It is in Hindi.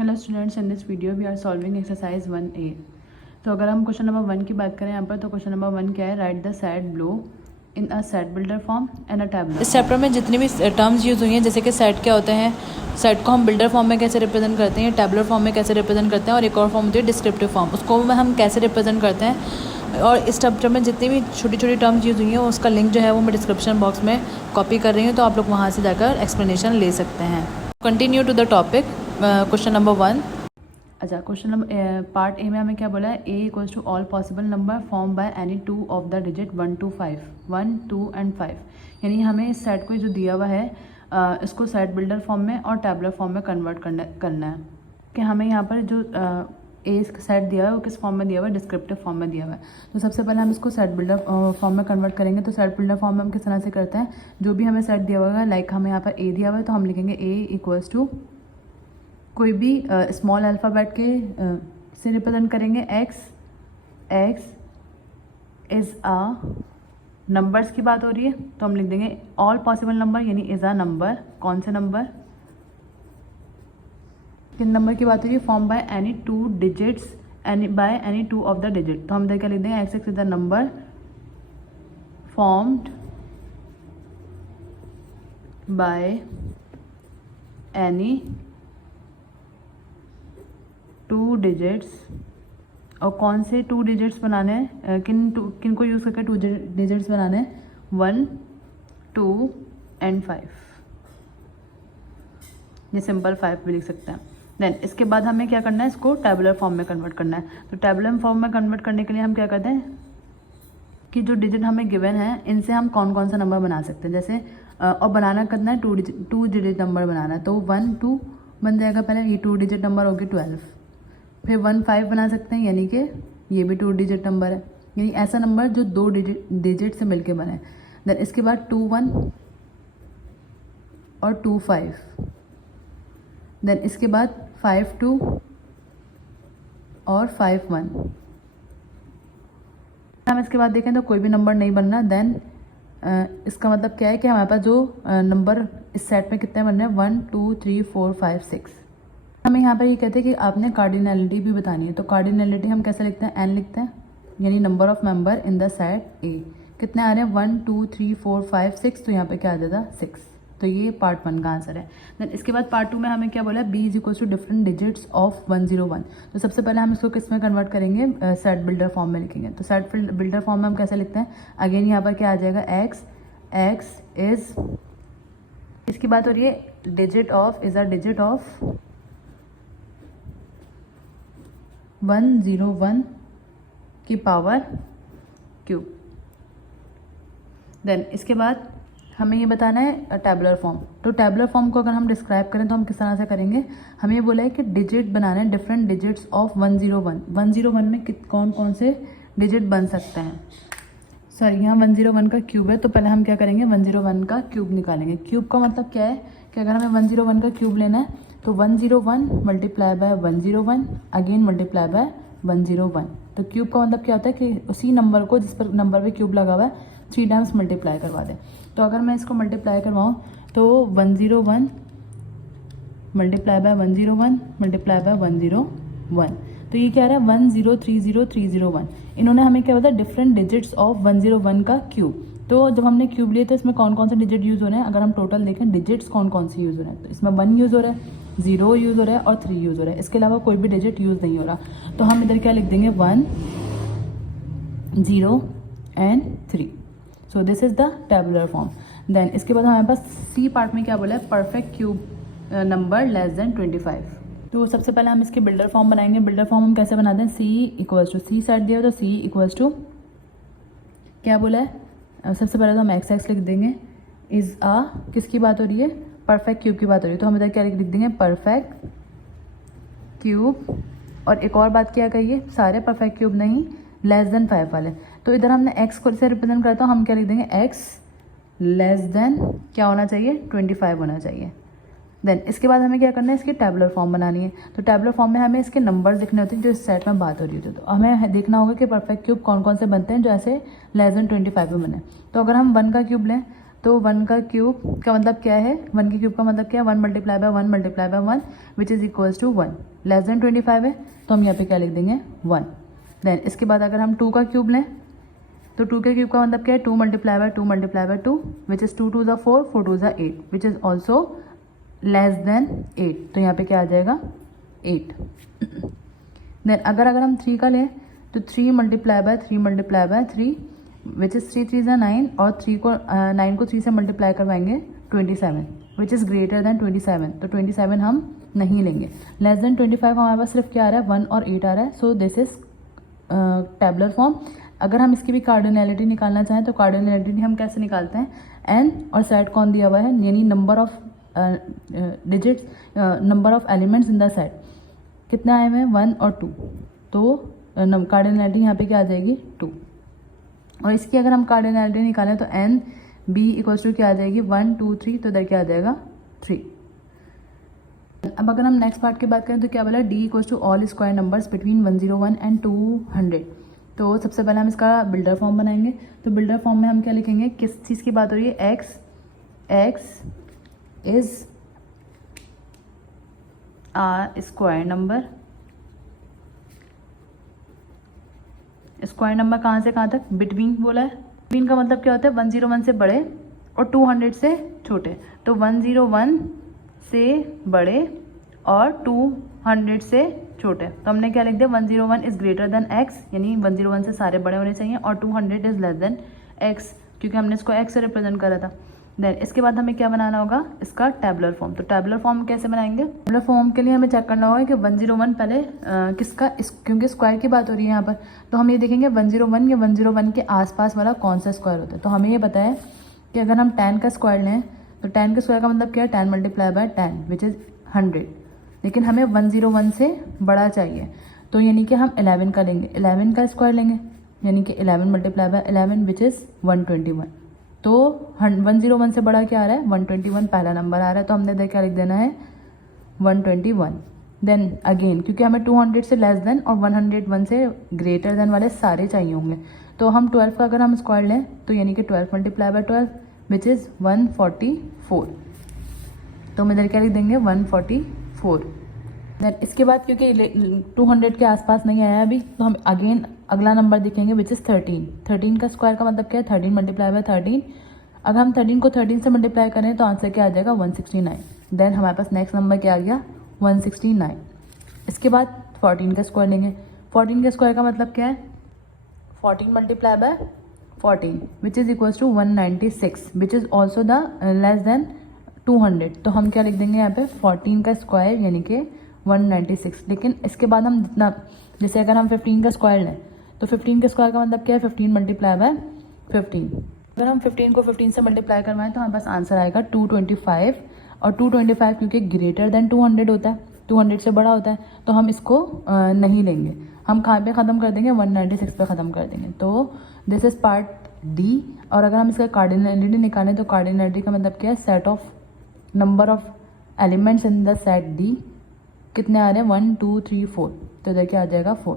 Hello students, in this video we are solving exercise 1A। तो अगर हम क्वेश्चन नंबर 1 की बात करें यहाँ पर, तो क्वेश्चन नंबर 1 क्या है? Right the set below in a set builder form and a tabular. इस चैप्टर में जितनी भी टर्म्स यूज़ हुई हैं, जैसे कि सेट क्या होते हैं, सेट को हम बिल्डर फॉर्म में कैसे रिप्रेजेंट करते हैं, टैबुलर फॉर्म में कैसे रिप्रेजेंट करते हैं, और एक और फॉर्म होती है डिस्क्रिप्टिव फॉर्म, उसको हम कैसे रिप्रेजेंट करते हैं। और इस चैप्टर में जितनी भी छोटी छोटी टर्म्स यूज़ हुई हैं, उसका लिंक जो है वो मैं डिस्क्रिप्शन बॉक्स में कॉपी कर रही हूँ, तो आप लोग वहाँ से जाकर एक्सप्लेनेशन ले सकते हैं। Continue to the topic, question number 1। अच्छा, क्वेश्चन नंबर पार्ट ए में हमें क्या बोला है? A equals to all possible number form by any two of the digit 1 to 5, 1, 2 and 5। यानी हमें इस सेट को जो दिया हुआ है इसको सेट बिल्डर फॉर्म में और टैबुलर फॉर्म में कन्वर्ट करना है। कि हमें यहाँ पर जो ए सेट दिया है वो किस फॉर्म में दिया हुआ है? डिस्क्रिप्टिव फॉर्म में दिया हुआ है। तो सबसे पहले हम इसको सेट बिल्डर फॉर्म में कन्वर्ट करेंगे। तो सेट बिल्डर फॉर्म में हम किस तरह से करते हैं? जो भी हमें सेट दिया हुआ है, लाइक हमें यहाँ पर ए दिया हुआ है, तो हम लिखेंगे ए इक्वल्स टू कोई भी स्मॉल अल्फ़ाबेट के से रिप्रेजेंट करेंगे। एक्स इज़ आ, नंबर्स की बात हो रही है तो हम लिख देंगे ऑल पॉसिबल नंबर, यानी इज़ आ नंबर। कौन से नंबर? किन नंबर की बात हो रही है? Form by any two digits, bye any two of the digit. तो हम इधर क्या लिख देंगे? X is the number formed by any two digits. और कौन से टू डिजिट्स बनाने हैं? किन को यूज़ करके टू डिजिट्स बनाने हैं? 1, 2 एंड 5। ये सिंपल 5 भी लिख सकते हैं। देन इसके बाद हमें क्या करना है? इसको टैबुलर फॉर्म में कन्वर्ट करना है। तो टैबुलर फॉर्म में कन्वर्ट करने के लिए हम क्या करते हैं कि जो डिजिट हमें गिवन है, इनसे हम कौन कौन सा नंबर बना सकते हैं। जैसे और बनाना करना है टू डिजिट नंबर बनाना है, तो 1, 2 बन जाएगा। पहले ये टू डिजिट नंबर होगी 12। फिर 1, 5 बना सकते हैं, यानी कि ये भी टू डिजिट नंबर है। यानी ऐसा नंबर जो दो डिजिट से मिलके बने। देन इसके बाद 2, 1 और 2, 5। देन इसके बाद 5, 2 और 5, 1। हम इसके बाद देखें तो कोई भी नंबर नहीं बनना। देन इसका मतलब क्या है कि हमारे पास जो नंबर इस सेट में कितने बनने हैं? 1, 2, 3, 4, 5, 6। हमें यहाँ पर ये कहते हैं कि आपने कार्डिनलिटी भी बतानी है। तो कार्डिनलिटी हम कैसे लिखते हैं? एन लिखते हैं, यानी number of member in the set ए। कितने आ रहे हैं? 1, 2, 3, 4, 5, 6। तो यहाँ पे क्या आ जाता? 6। तो ये पार्ट 1 का आंसर है। देन इसके बाद पार्ट 2 में हमें क्या बोला है? B is equals to different digits of 101। तो सबसे पहले हम इसको किस में कन्वर्ट करेंगे? सेट बिल्डर फॉर्म में लिखेंगे। तो सेट बिल्डर फॉर्म में हम कैसे लिखते हैं? अगेन यहाँ पर क्या आ जाएगा? एक्स इज, इसकी बात हो रही है digit of, is a digit of 101 की पावर क्यूब। देन इसके बाद हमें ये बताना है टैबुलर फॉर्म। तो टैबुलर फॉर्म को अगर हम डिस्क्राइब करें तो हम किस तरह से करेंगे? हमें ये बोला है कि डिजिट बनाना है, डिफरेंट डिजिट्स ऑफ 101। 101 में कौन कौन से डिजिट बन सकते हैं? सॉरी, यहाँ 101 का क्यूब है, तो पहले हम क्या करेंगे? 101 का क्यूब निकालेंगे। क्यूब का मतलब क्या है कि अगर हमें 101 का क्यूब लेना है तो 101 multiply by 101 again multiply by 101। तो क्यूब का मतलब क्या होता है कि उसी नंबर को जिस पर नंबर पे क्यूब लगा हुआ है 3 टाइम्स मल्टीप्लाई करवा दें। तो अगर मैं इसको मल्टीप्लाई करवाऊँ तो 101 मल्टीप्लाई बाय 101 मल्टीप्लाई बाय 101। तो ये क्या आ रहा है? 1030301। इन्होंने हमें क्या बताया? डिफरेंट डिजिट्स ऑफ 101 का क्यूब। तो जब हमने क्यूब लिए तो इसमें कौन कौन से डिजिट यूज़ हो रहे हैं? अगर हम टोटल देखें डिजिट्स कौन कौन से यूज़ हो रहे हैं, तो इसमें 1 यूज़ हो रहा है, 0 यूज़ हो रहा है और 3 यूज़ हो रहा है। इसके अलावा कोई भी डिजिट यूज़ नहीं हो रहा। तो हम इधर क्या लिख देंगे? 1, 0 and 3। So this is the tabular form. Then इसके बाद हमारे पास सी पार्ट में क्या बोला है? Perfect cube number less than 25। तो सबसे पहले हम इसके बिल्डर फॉर्म बनाएंगे। बिल्डर फॉर्म हम कैसे बनाते हैं? सी इक्वल्स टू, सी सेट दिया तो सी इक्वल्स टू क्या बोला है? सबसे पहले तो हम एक्स लिख देंगे। इज़ आ, किसकी बात हो रही है? परफेक्ट क्यूब की बात हो रही है, तो हम इधर क्या लिख देंगे? Perfect cube. और एक और बात क्या कहिए? सारे परफेक्ट क्यूब नहीं, लेस देन 5 वाले। तो इधर हमने एक्स को से रिप्रेजेंट करता हूँ, हम क्या लिख देंगे? एक्स लेस देन क्या होना चाहिए? 25 होना चाहिए। देन इसके बाद हमें क्या करना है? इसकी टैबुलर फॉर्म बनानी है। तो टैबुलर फॉर्म में हमें इसके नंबर्स दिखने होते हैं जो इस सेट में बात हो रही होती है। तो हमें देखना होगा कि परफेक्ट क्यूब कौन कौन से बनते हैं जो ऐसे लेस देन 25 में बने। तो अगर हम 1 का क्यूब लें तो 1 का क्यूब का मतलब क्या है, 1 के क्यूब का मतलब क्या है, 1 multiply by 1 multiply by 1 which is equals to 1 less than 25 है, तो हम यहाँ पे क्या लिख देंगे 1। देन इसके बाद अगर हम 2 का क्यूब लें तो 2 के क्यूब का मतलब क्या है, 2 multiply by 2 multiply by 2 which is 2 2 ज़ा 4 4 2 ज़ा 8 विच इज़ ऑल्सो लेस देन 8, तो यहाँ पे क्या आ जाएगा 8। देन अगर हम 3 का लें तो 3 multiply by 3 multiply by 3 which is 3 3 ज़ा 9 और 3 को 9 को 3 से मल्टीप्लाई करवाएंगे 27 विच इज़ ग्रेटर दैन 27, तो 27 हम नहीं लेंगे। लेस देन 25 हमारे पास सिर्फ क्या आ रहा है 1 और 8 आ रहा है, सो दिस इज़ टेबुलर फॉर्म। अगर हम इसकी भी कार्डिनैलिटी निकालना चाहें तो कार्डिनैलिटी हम कैसे निकालते हैं, n और सेट कौन दिया हुआ है, यानी number of digits, number of elements in the set कितने आए हुए हैं 1 और 2, तो कार्डिनैलिटी यहाँ पे क्या आ जाएगी 2। और इसकी अगर हम कार्डिनैलिटी निकालें तो n b इक्वल्स टू क्या आ जाएगी 1 2 3, तो इधर क्या आ जाएगा 3। अब अगर हम नेक्स्ट पार्ट की बात करें तो क्या बोला, d equals to all square numbers between 101 and 200। तो सबसे पहले हम इसका बिल्डर फॉर्म बनाएंगे। तो बिल्डर फॉर्म में हम क्या लिखेंगे, किस चीज़ की बात हो रही है, x is a square number. Square number कहाँ से कहाँ तक, बिटवीन बोला है। बिटवीन का मतलब क्या होता है, 101 से बड़े और 200 से छोटे। तो 101 से बड़े और 200 से छोटे, तो हमने क्या लिख दिया 101 इज़ ग्रेटर देन x, यानी 101 से सारे बड़े होने चाहिए, और 200 इज़ लेस देन x, क्योंकि हमने इसको x से रिप्रेजेंट करा था। देन इसके बाद हमें क्या बनाना होगा, इसका टेबुलर फॉर्म। तो टेबुलर फॉर्म कैसे बनाएंगे, टेबुलर फॉर्म के लिए हमें चेक करना होगा कि 101 पहले किसका, क्योंकि स्क्वायर की बात हो रही है यहाँ पर, तो हम ये देखेंगे 101 या 101 के आसपास वाला कौन सा स्क्वायर होता है। तो हमें ये पता है कि अगर हम 10 का स्क्वायर लें तो 10 के स्क्वायर का मतलब क्या है, 10 मल्टीप्लाई बाय 10 विच इज़ 100, लेकिन हमें 101 से बड़ा चाहिए, तो यानी कि हम 11 का लेंगे, 11 का स्क्वायर लेंगे, यानी कि 11 मल्टीप्लाई बाय 11 विच इज़ 121। तो 101 से बड़ा क्या आ रहा है, 121 पहला नंबर आ रहा है, तो हमने इधर क्या लिख देना है 121। देन अगेन क्योंकि हमें 200 से लेस देन और 101 से ग्रेटर देन वाले सारे चाहिए होंगे, तो हम 12 का अगर हम स्क्वायर लें तो यानी कि 12 मल्टीप्लाई बाय 12 विच इज़ 144, तो हम इधर क्या लिख देंगे 144। देन इसके बाद क्योंकि 200 के आसपास नहीं आया अभी, तो हम अगेन अगला नंबर देखेंगे विच इज़ 13। 13 का स्क्वायर का मतलब क्या है, 13 मल्टीप्लाई बाय 13। अगर हम 13 को 13 से मल्टीप्लाई करें तो आंसर क्या आ जाएगा 169। देन हमारे पास नेक्स्ट नंबर क्या आ गया 169। इसके बाद 14 का स्क्वायर लेंगे। 14 का स्क्वायर का मतलब क्या है, 14 multiply by 14 which is equals to 196 which is also the less than 200। तो हम क्या लिख देंगे यहाँ पे 14 का स्क्वायर यानी कि 196। लेकिन इसके बाद हम जितना, जैसे अगर हम 15 का स्क्वायर लें तो 15 के स्क्वायर का मतलब क्या है, 15 मल्टीप्लाई बाय 15। अगर हम 15 को 15 से मल्टीप्लाई करवाएं तो हमारे पास आंसर आएगा 225, और 225 क्योंकि ग्रेटर देन 200 होता है, 200 से बड़ा होता है, तो हम इसको नहीं लेंगे, हम कहाँ पे ख़त्म कर देंगे 196 पे ख़त्म कर देंगे। तो दिस इज़ पार्ट डी। और अगर हम इसका कार्डिनैलिटी निकालें तो कार्डिनैलिटी का मतलब क्या है, set of number of elements in the set D कितने आ रहे हैं 1 2 3 4, तो इधर क्या आ जाएगा 4।